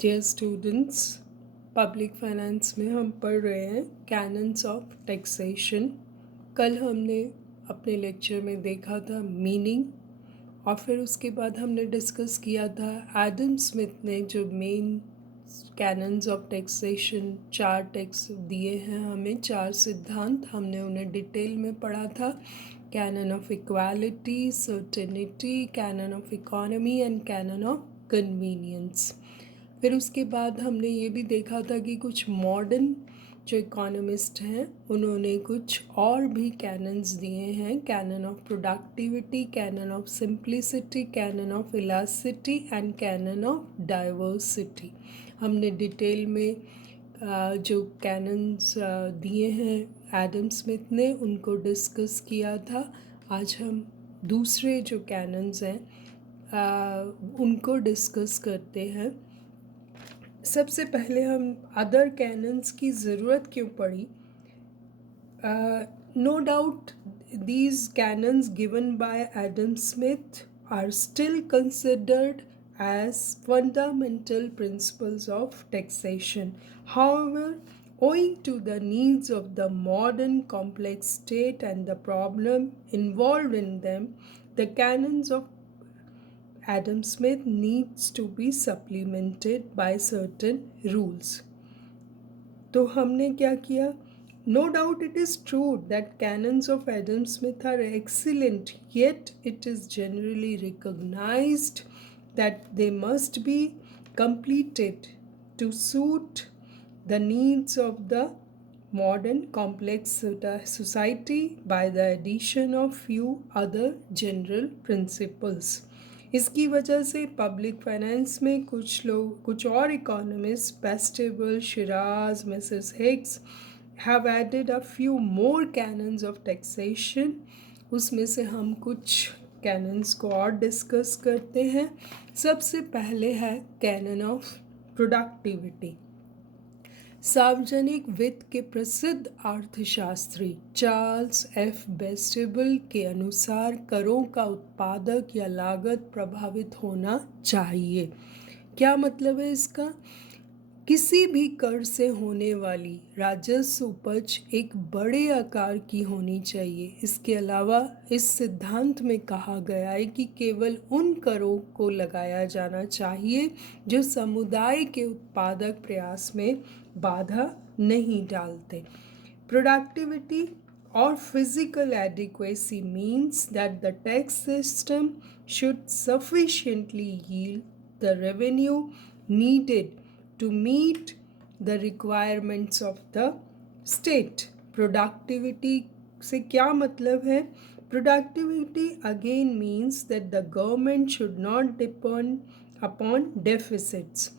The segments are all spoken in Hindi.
डियर स्टूडेंट्स, पब्लिक फाइनेंस में हम पढ़ रहे हैं कैनन्स ऑफ टैक्सेशन। कल हमने अपने लेक्चर में देखा था मीनिंग, और फिर उसके बाद हमने डिस्कस किया था एडम स्मिथ ने जो main cannons of taxation 4 tax दिए हैं हमें, 4 सिद्धांत हमने उन्हें डिटेल में पढ़ा था। Canon of equality, certainty, canon of economy and canon of convenience. फिर उसके बाद हमने ये भी देखा था कि कुछ मॉडर्न जो इकोनॉमिस्ट हैं उन्होंने कुछ और भी कैनन्स दिए हैं, canon of productivity, canon of simplicity, cannon of elasticity and canon of diversity. हमने डिटेल में जो कैनन्स दिए हैं एडम स्मिथ ने उनको डिस्कस किया था। आज हम दूसरे जो कैनन्स हैं उनको डिस्कस करते हैं। सबसे पहले हम अदर कैनन्स की ज़रूरत क्यों पड़ी। No doubt these canons given by Adam Smith are still considered as fundamental principles of taxation. However, owing to the needs of the modern complex state and the problem involved in them, the canons of Adam Smith needs to be supplemented by certain rules. तो हमने क्या किया? No doubt it is true that canons of Adam Smith are excellent, yet it is generally recognized that they must be completed to suit the needs of the modern complex society by the addition of few other general principles. इसकी वजह से पब्लिक फाइनेंस में कुछ और economist, Bastable, Shirras, Mrs Hicks have added a few more canons of taxation. उसमें से हम कुछ कैनन्स को और डिस्कस करते हैं। सबसे पहले है कैनन ऑफ प्रोडक्टिविटी। सार्वजनिक वित्त के प्रसिद्ध अर्थशास्त्री चार्ल्स एफ बेस्टेबल के अनुसार करों का उत्पादक या लागत प्रभावित होना चाहिए। क्या मतलब है इसका? किसी भी कर से होने वाली राजस्व उपज एक बड़े आकार की होनी चाहिए। इसके अलावा इस सिद्धांत में कहा गया है कि केवल उन करों को लगाया जाना चाहिए जो समुदाय के उत्पादक प्रयास में बाधा नहीं डालते। Productivity or physical adequacy means that the tax system should sufficiently yield the revenue needed to meet the requirements of the state. Productivity से क्या मतलब है? Productivity again means that the government should not depend upon deficits.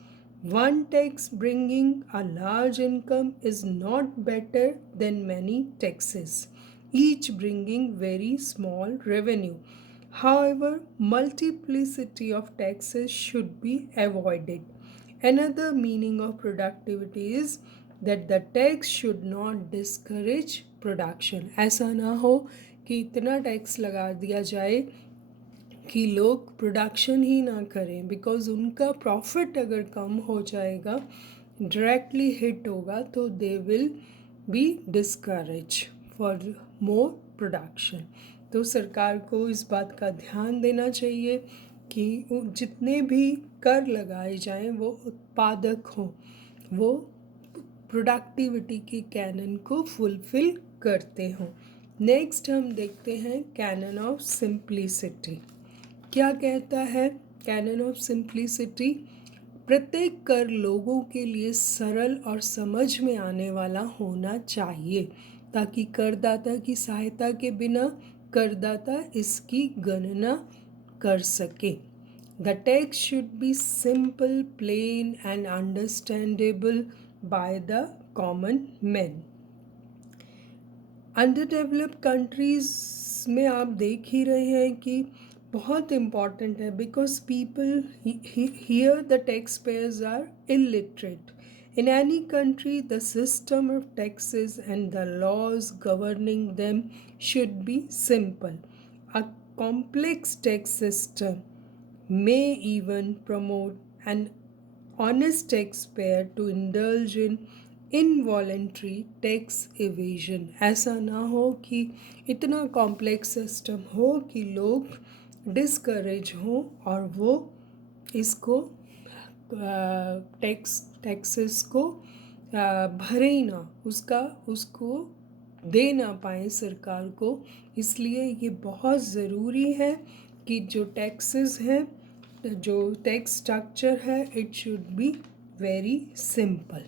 One tax bringing a large income is not better than many taxes, each bringing very small revenue. However, multiplicity of taxes should be avoided. Another meaning of productivity is that the tax should not discourage production. ऐसा ना हो कि इतना टैक्स लगा दिया जाए कि लोग प्रोडक्शन ही ना करें, बिकॉज उनका प्रॉफिट अगर कम हो जाएगा, डायरेक्टली हिट होगा, तो they will be discourage for more production. तो सरकार को इस बात का ध्यान देना चाहिए कि जितने भी कर लगाए जाएं वो उत्पादक हों, वो प्रोडक्टिविटी की कैनन को फुलफिल करते हों। नेक्स्ट हम देखते हैं कैनन ऑफ सिंप्लिसिटी। क्या कहता है कैनन ऑफ सिंप्लिसिटी? प्रत्येक कर लोगों के लिए सरल और समझ में आने वाला होना चाहिए ताकि करदाता की सहायता के बिना करदाता इसकी गणना कर सके। The text should be simple, plain and understandable by the common man. Underdeveloped countries में आप देख ही रहे हैं कि बहुत इम्पॉर्टेंट है, because people here the taxpayers are illiterate. In any country, the system of taxes and the laws governing them should be simple. A complex tax system may even promote an honest taxpayer to indulge in involuntary tax evasion. ऐसा ना हो कि इतना कॉम्प्लेक्स सिस्टम हो कि लोग डिस्करेज हों और वो इसको टैक्सेस को भरे ही ना, उसको दे ना पाए सरकार को। इसलिए ये बहुत ज़रूरी है कि जो टैक्सेस हैं, जो टैक्स स्ट्रक्चर है, it should be very simple.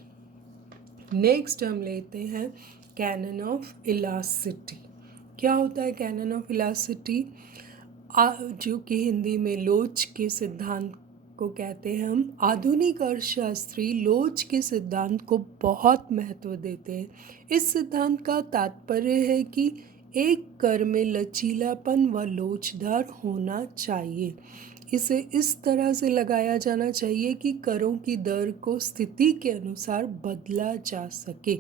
Next हम लेते हैं कैनन ऑफ इलास्टिसिटी। क्या होता है कैनन ऑफ इलास्टिसिटी? जो कि हिंदी में लोच के सिद्धांत को कहते हैं। हम आधुनिक अर्थशास्त्री लोच के सिद्धांत को बहुत महत्व देते हैं। इस सिद्धांत का तात्पर्य है कि एक कर में लचीलापन व लोचदार होना चाहिए। इसे इस तरह से लगाया जाना चाहिए कि करों की दर को स्थिति के अनुसार बदला जा सके।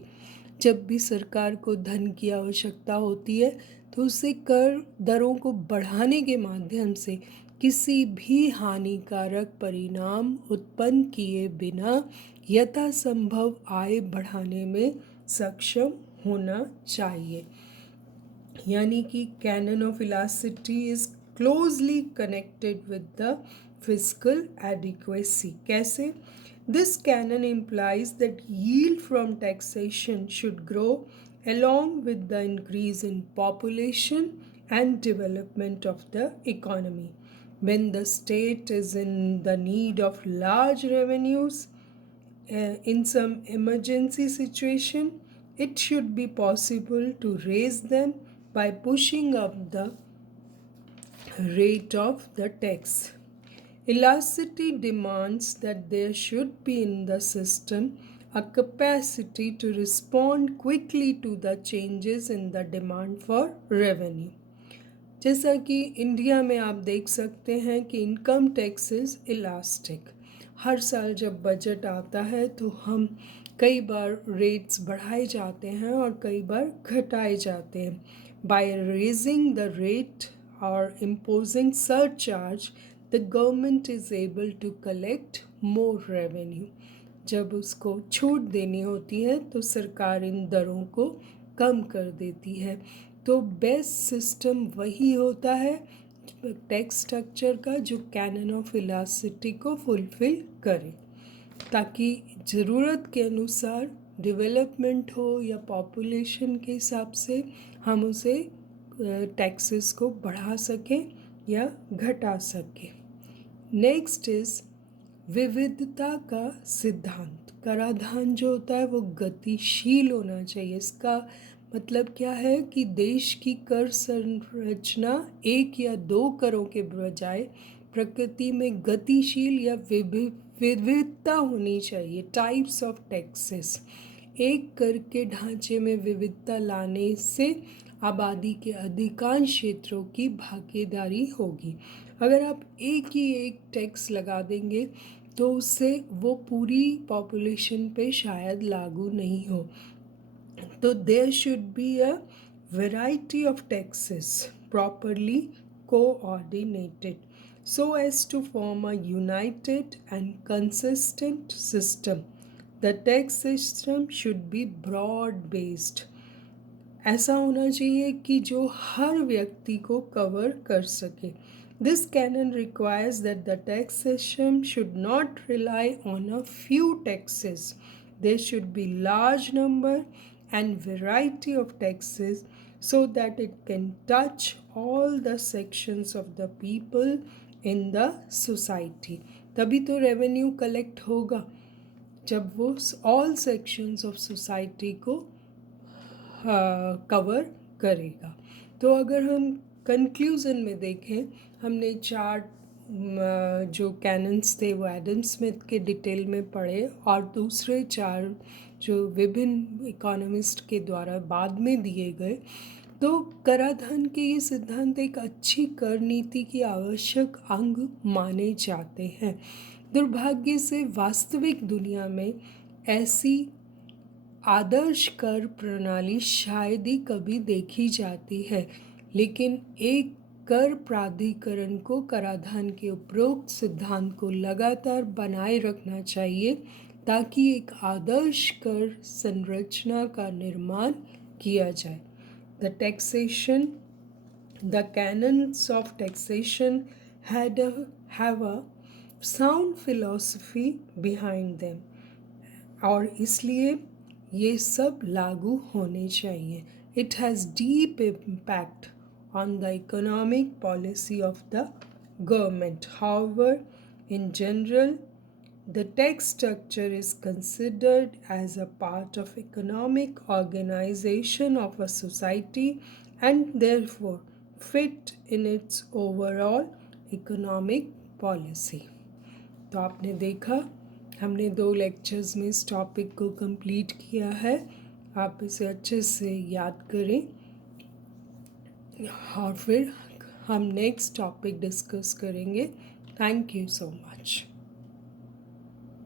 जब भी सरकार को धन की आवश्यकता होती है तो उसे कर दरों को बढ़ाने के माध्यम से किसी भी हानिकारक परिणाम उत्पन्न किए बिना यथासंभव आय बढ़ाने में सक्षम होना चाहिए। यानी कि canon of elasticity is closely connected with the fiscal adequacy. कैसे? This canon implies that yield from taxation should grow along with the increase in population and development of the economy. When the state is in the need of large revenues in some emergency situation, it should be possible to raise them by pushing up the rate of the tax. Elasticity demands that there should be in the system a capacity to respond quickly to the changes in the demand for revenue. जैसा कि इंडिया में आप देख सकते हैं कि इनकम टैक्स इज इलास्टिक। हर साल जब बजट आता है तो हम कई बार रेट्स बढ़ाए जाते हैं और कई बार घटाए जाते हैं। बाय रेजिंग द रेट और imposing surcharge the government is able to collect more revenue. जब उसको छूट देनी होती है तो सरकार इन दरों को कम कर देती है। तो बेस्ट सिस्टम वही होता है टैक्स स्ट्रक्चर का जो कैनन ऑफ इलास्टिसिटी को फुलफिल करे, ताकि ज़रूरत के अनुसार डेवलपमेंट हो या पॉपुलेशन के हिसाब से हम उसे टैक्सेस को बढ़ा सकें या घटा सकें। नेक्स्ट इज़ विविधता का सिद्धांत। कराधान जो होता है वो गतिशील होना चाहिए। इसका मतलब क्या है कि देश की कर संरचना एक या दो करों के बजाय प्रकृति में गतिशील या विविधता होनी चाहिए। Types of taxes. एक कर के ढांचे में विविधता लाने से आबादी के अधिकांश क्षेत्रों की भागीदारी होगी। अगर आप एक टैक्स लगा देंगे तो उससे वो पूरी पॉपुलेशन पे शायद लागू नहीं हो। तो there should be a variety of taxes properly coordinated so as to form a united and consistent system. The tax system should be broad based. ऐसा होना चाहिए कि जो हर व्यक्ति को कवर कर सके। This canon requires that the tax system should not rely on a few taxes. There should be large number and variety of taxes so that it can touch all the sections of the people in the society. तभी तो रेवेन्यू कलेक्ट होगा जब वो ऑल सेक्शंस ऑफ सोसाइटी को कवर करेगा। तो अगर हम कंक्लूज़न में देखें, हमने चार जो कैनन्स थे वो एडम स्मिथ के डिटेल में पढ़े और दूसरे चार जो विभिन्न इकोनॉमिस्ट के द्वारा बाद में दिए गए। तो कराधान के ये सिद्धांत एक अच्छी कर नीति की आवश्यक अंग माने जाते हैं। दुर्भाग्य से वास्तविक दुनिया में ऐसी आदर्श कर प्रणाली शायद ही कभी देखी जाती है, लेकिन एक कर प्राधिकरण को कराधान के उपरोक्त सिद्धांत को लगातार बनाए रखना चाहिए ताकि एक आदर्श कर संरचना का निर्माण किया जाए। The taxation The canons of taxation have a sound philosophy behind them और इसलिए ये सब लागू होने चाहिए। It has deep impact on the economic policy of the government. However, in general, the tax structure is considered as a part of economic organization of a society and therefore fit in its overall economic policy. तो आपने देखा हमने 2 लेक्चर्स में इस टॉपिक को कंप्लीट किया है। आप इसे अच्छे से याद करें और फिर हम नेक्स्ट टॉपिक डिस्कस करेंगे। Thank you so much.